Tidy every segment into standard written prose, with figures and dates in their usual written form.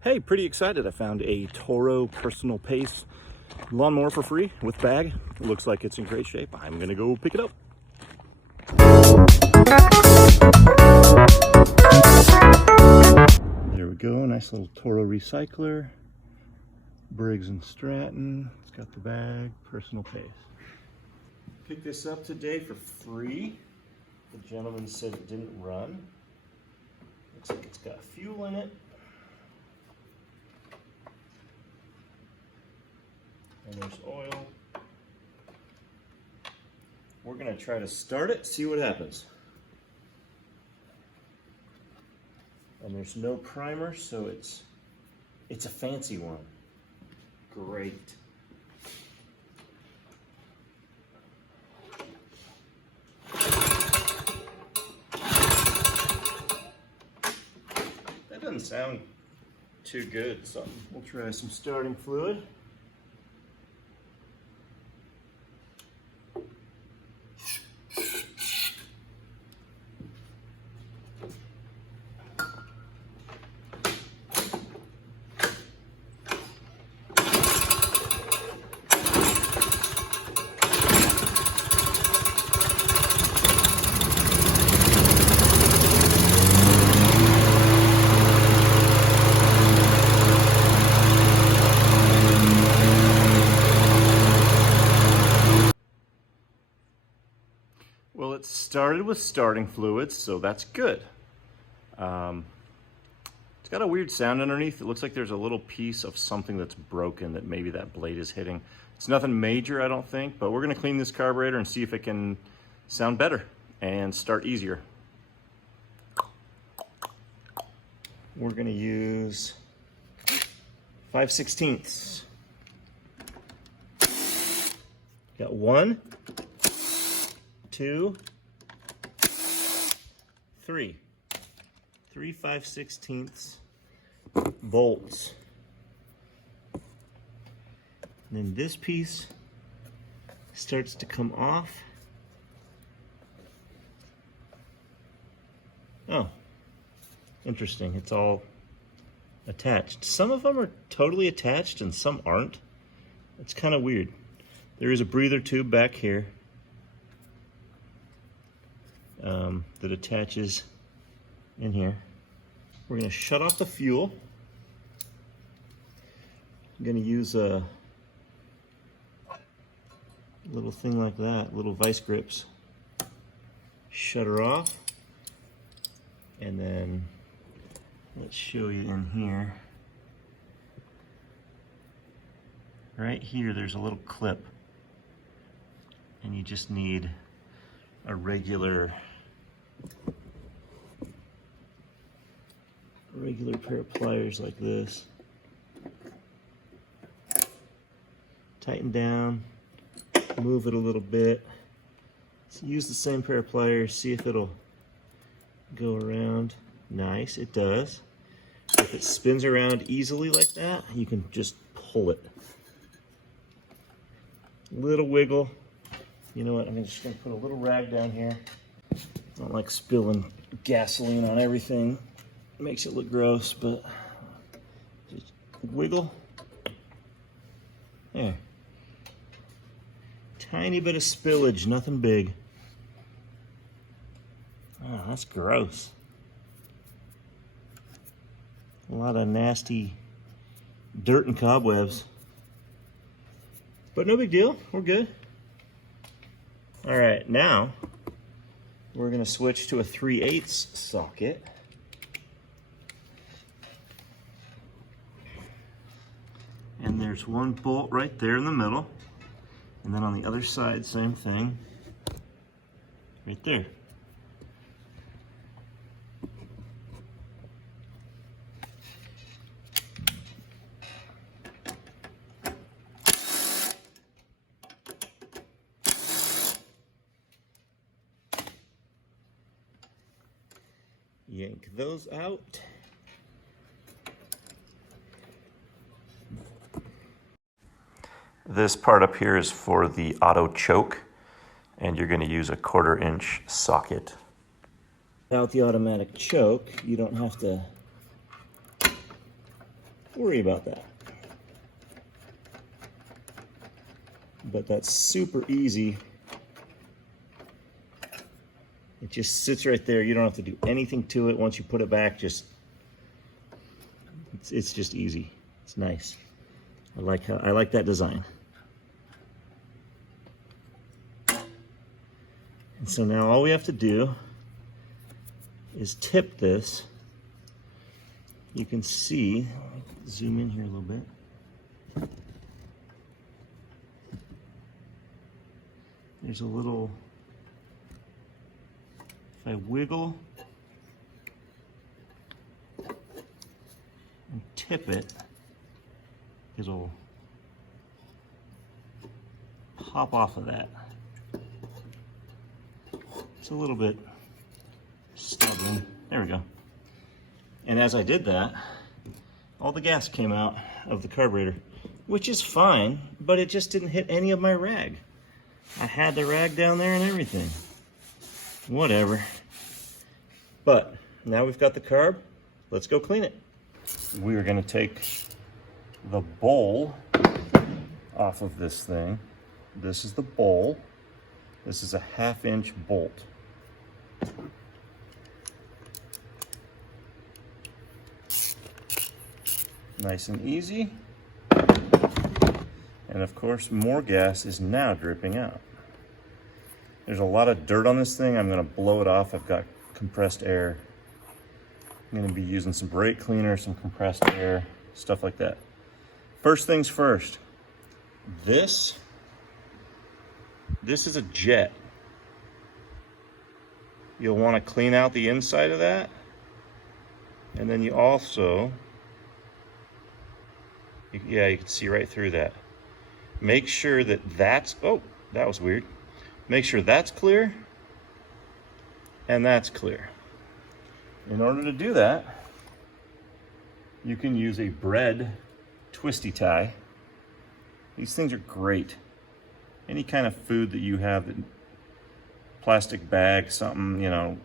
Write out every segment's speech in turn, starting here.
Hey, pretty excited. I found a Toro Personal Pace lawnmower for free with bag. It looks like it's in great shape. I'm gonna go pick it up. There we go, nice little Toro Recycler. Briggs and Stratton. It's got the bag, Personal Pace. Picked this up today for free. The gentleman said it didn't run. Looks like it's got fuel in it. And there's oil. We're gonna try to start it, see what happens. And there's no primer, so it's a fancy one. Great. That doesn't sound too good, so we'll try some starting fluid. Well, it started with starting fluids, so that's good. It's got a weird sound underneath. It looks like there's a little piece of something that's broken that maybe that blade is hitting. It's nothing major, I don't think, but we're gonna clean this carburetor and see if it can sound better and start easier. We're gonna use 5/16. Got 1, 2, 3. 3 5/16 bolts. And then this piece starts to come off. Oh, interesting. It's all attached. Some of them are totally attached and some aren't. It's kind of weird. There is a breather tube back here that attaches in here. We're going to shut off the fuel. I'm going to use a little thing like that, little vice grips. Shut her off. And then let's show you in here. Right here, there's a little clip. And you just need a regular pair of pliers like this. Tighten down, move it a little bit. So use the same pair of pliers, see if it'll go around. Nice, it does. If it spins around easily like that, you can just pull it. Little wiggle. You know what, I'm just gonna put a little rag down here. I don't like spilling gasoline on everything. It makes it look gross, but just wiggle. There. Tiny bit of spillage, nothing big. Oh, that's gross. A lot of nasty dirt and cobwebs. But no big deal, we're good. All right, now we're gonna switch to a 3/8 socket. And there's one bolt right there in the middle. And then on the other side, same thing, right there. Yank those out. This part up here is for the auto choke, and you're going to use a 1/4 inch socket. Without the automatic choke, you don't have to worry about that. But that's super easy. It just sits right there. You don't have to do anything to it. Once you put it back, it's just easy. It's nice. I like that design. And so now all we have to do is tip this. You can see, zoom in here a little bit. There's a little, if I wiggle and tip it, it'll pop off of that. It's a little bit stubborn. There we go. And as I did that, all the gas came out of the carburetor, which is fine, but it just didn't hit any of my rag. I had the rag down there and everything. Whatever. But now we've got the carb, let's go clean it. We are gonna take the bowl off of this thing. This is the bowl. This is a 1/2 inch bolt. Nice and easy. And of course, more gas is now dripping out. There's a lot of dirt on this thing. I'm gonna blow it off. I've got compressed air. I'm gonna be using some brake cleaner, some compressed air, stuff like that. First things first, this is a jet. You'll wanna clean out the inside of that. And then you also, yeah, you can see right through that. Make sure that that's, oh, that was weird. Make sure that's clear and that's clear. In order to do that, you can use a bread twisty tie. These things are great. Any kind of food that you have, plastic bag, something, you know,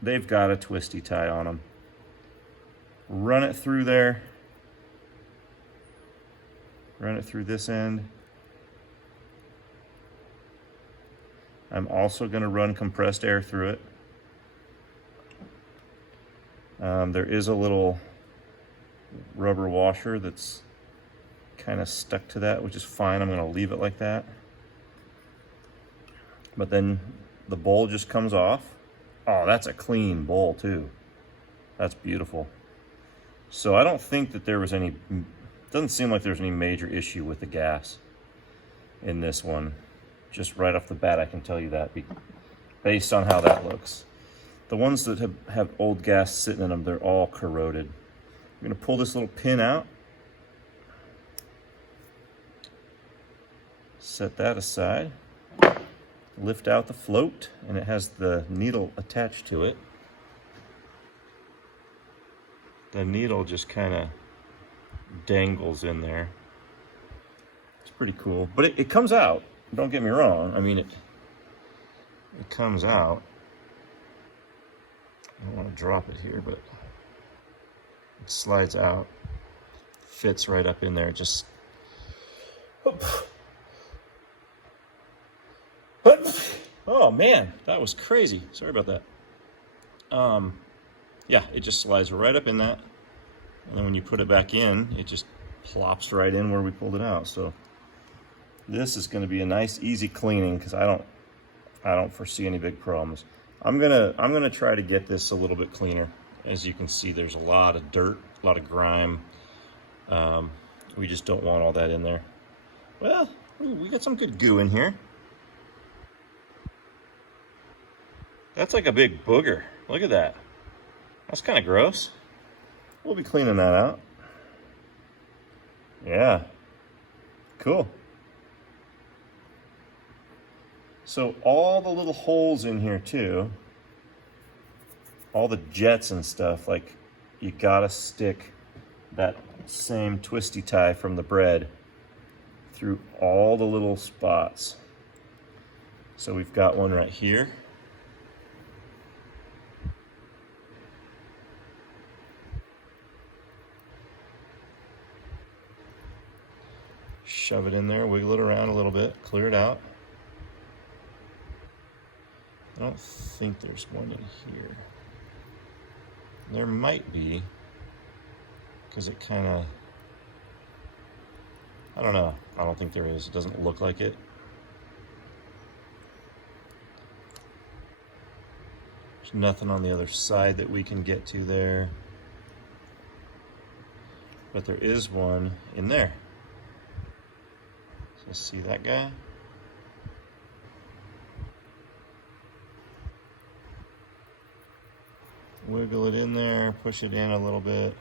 they've got a twisty tie on them. Run it through there. Run it through this end. I'm also going to run compressed air through it. There is a little rubber washer that's kind of stuck to that, which is fine. I'm going to leave it like that. But then the bowl just comes off. Oh, that's a clean bowl too. That's beautiful. So I don't think that there was any, doesn't seem like there's any major issue with the gas in this one. Just right off the bat, I can tell you that based on how that looks. The ones that have old gas sitting in them, they're all corroded. I'm gonna pull this little pin out. Set that aside. Lift out the float, and it has the needle attached to it. The needle just kind of dangles in there. It's pretty cool, but it comes out. Don't get me wrong. I mean, it comes out. I don't want to drop it here, but it slides out, fits right up in there. Just oh man, that was crazy. Sorry about that. Yeah, it just slides right up in that, and then when you put it back in, it just plops right in where we pulled it out. So this is going to be a nice, easy cleaning because I don't foresee any big problems. I'm gonna try to get this a little bit cleaner. As you can see, there's a lot of dirt, a lot of grime. We just don't want all that in there. Well, we got some good goo in here. That's like a big booger. Look at that. That's kind of gross. We'll be cleaning that out. Yeah, cool. So all the little holes in here too, all the jets and stuff, like you gotta stick that same twisty tie from the bread through all the little spots. So we've got one right here. shove it in there, wiggle it around a little bit, clear it out. I don't think there's one in here. There might be, because it kind of, I don't know. I don't think there is. It doesn't look like it. There's nothing on the other side that we can get to there. But there is one in there. So see that guy? Wiggle it in there, push it in a little bit.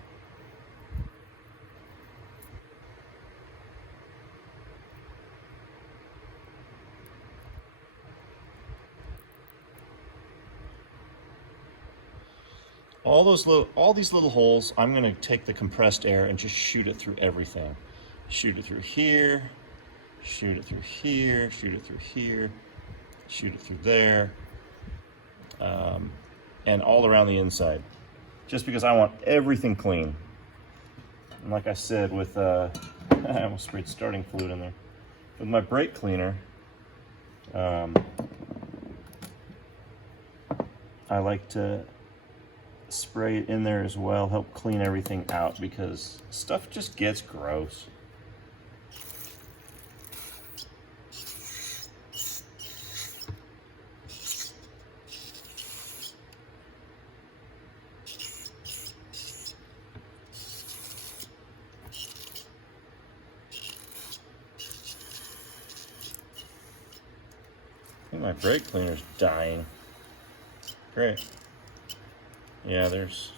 All these little holes, I'm gonna take the compressed air and just shoot it through everything. Shoot it through here, shoot it through here, shoot it through here, shoot it through there, and all around the inside. Just because I want everything clean. And like I said, with I almost sprayed starting fluid in there. With my brake cleaner, I like to spray it in there as well, help clean everything out, because stuff just gets gross. I think my brake cleaner's dying. Great. Yeah, there's...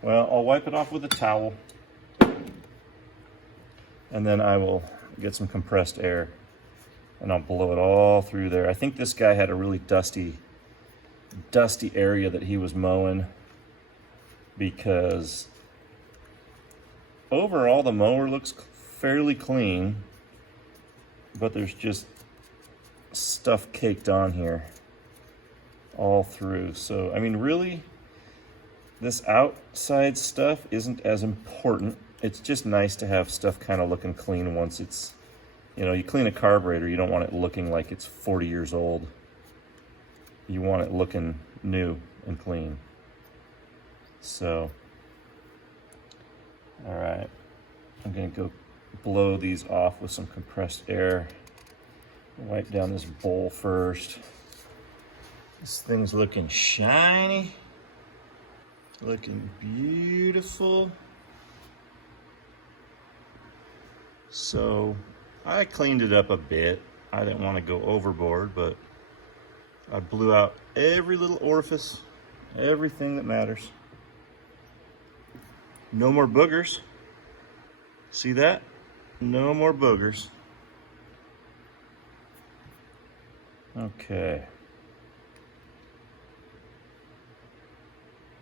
Well, I'll wipe it off with a towel. And then I will get some compressed air. And I'll blow it all through there. I think this guy had a really dusty area that he was mowing. Because overall the mower looks fairly clean. But there's just stuff caked on here all through. So I mean, really, this outside stuff isn't as important. It's just nice to have stuff kind of looking clean once it's, you know, you clean a carburetor, you don't want it looking like it's 40 years old. You want it looking new and clean. So all right, I'm gonna go blow these off with some compressed air. Wipe down this bowl first. This thing's looking shiny, looking beautiful. So I cleaned it up a bit. I didn't want to go overboard, but I blew out every little orifice, everything that matters. No more boogers. See that? No more boogers. Okay.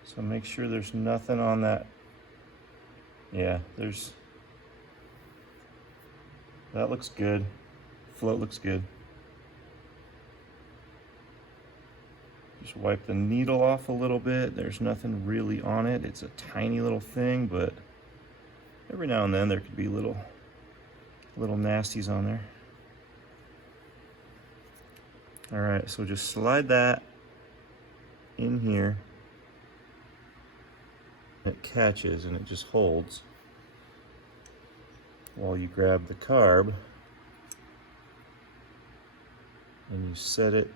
So make sure there's nothing on that. Yeah, that looks good. Float looks good. Just wipe the needle off a little bit. There's nothing really on it. It's a tiny little thing, but every now and then there could be little nasties on there. All right, so just slide that in here. It catches and it just holds while you grab the carb and you set it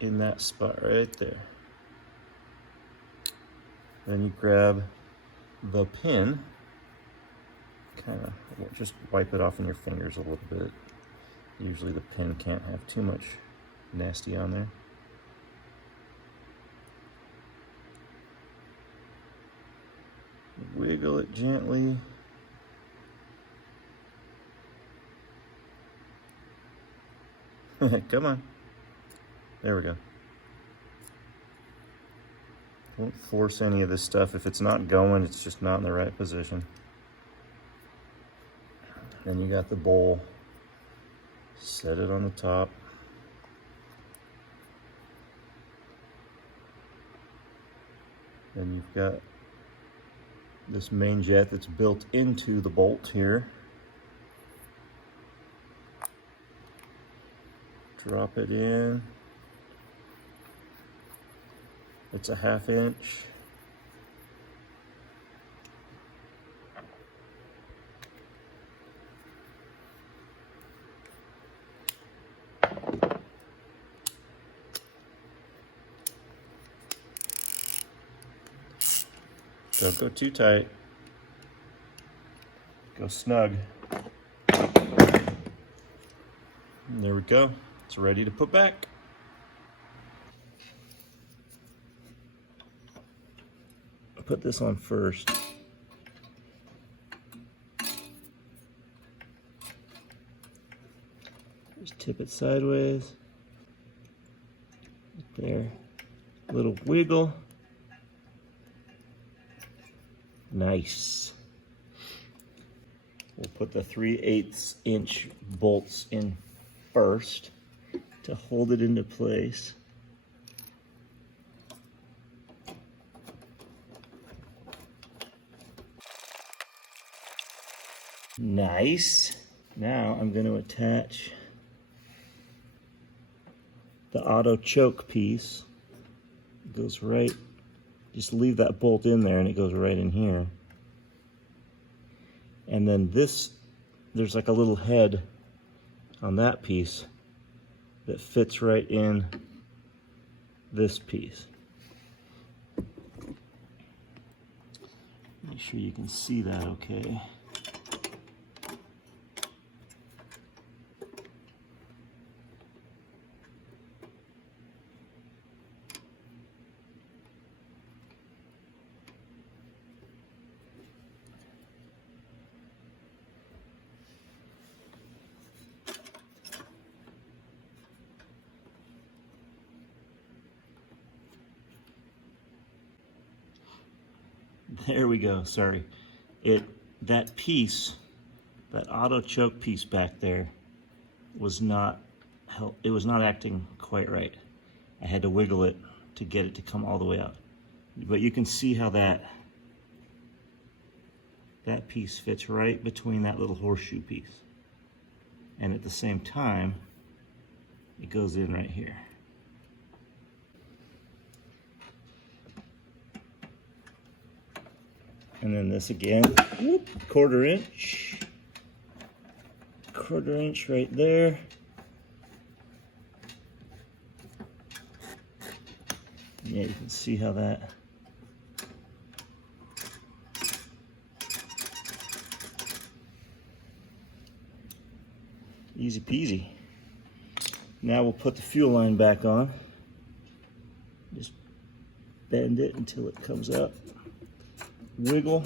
in that spot right there. Then you grab the pin, kind of just wipe it off in your fingers a little bit. Usually the pin can't have too much nasty on there. Wiggle it gently. Come on. There we go. Don't force any of this stuff. If it's not going, it's just not in the right position. Then you got the bowl. Set it on the top. Then you've got this main jet that's built into the bolt here. Drop it in. It's a 1/2 inch. Don't go too tight. Go snug. And there we go. It's ready to put back. I'll put this on first. Just tip it sideways. There. A little wiggle. Nice. We'll put the 3/8 inch bolts in first to hold it into place. Nice. Now I'm going to attach the auto choke piece. It goes right, just leave that bolt in there and it goes right in here. And then this, there's like a little head on that piece that fits right in this piece. Make sure you can see that okay. There we go, sorry. That piece, that auto choke piece back there was not acting quite right. I had to wiggle it to get it to come all the way out. But you can see how that piece fits right between that little horseshoe piece. And at the same time, it goes in right here. And then this again, whoop, 1/4 inch. 1/4 inch right there. Yeah, you can see how that easy peasy. Now we'll put the fuel line back on. Just bend it until it comes up. Wiggle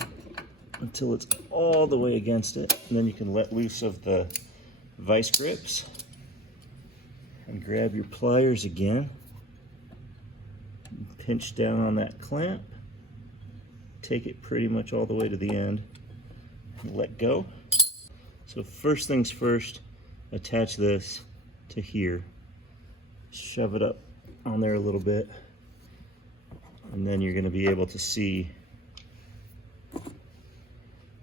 until it's all the way against it, and then you can let loose of the vice grips and grab your pliers again. Pinch down on that clamp, take it pretty much all the way to the end, and let go. So first things first, attach this to here, shove it up on there a little bit, and then you're going to be able to see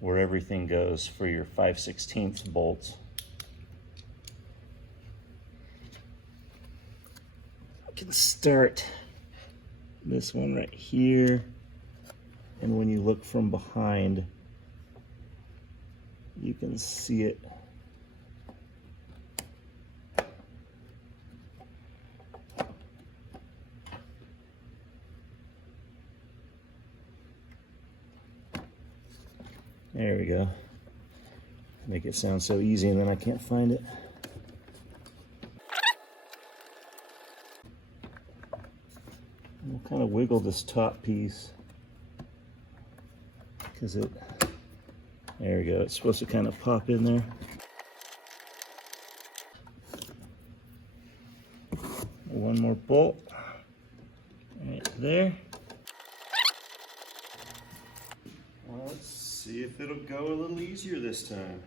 where everything goes for your 5/16 bolts. I can start this one right here, and when you look from behind, you can see it. There we go. Make it sound so easy and then I can't find it. We'll kind of wiggle this top piece because there we go. It's supposed to kind of pop in there. One more bolt right there. Let's see if it'll go a little easier this time.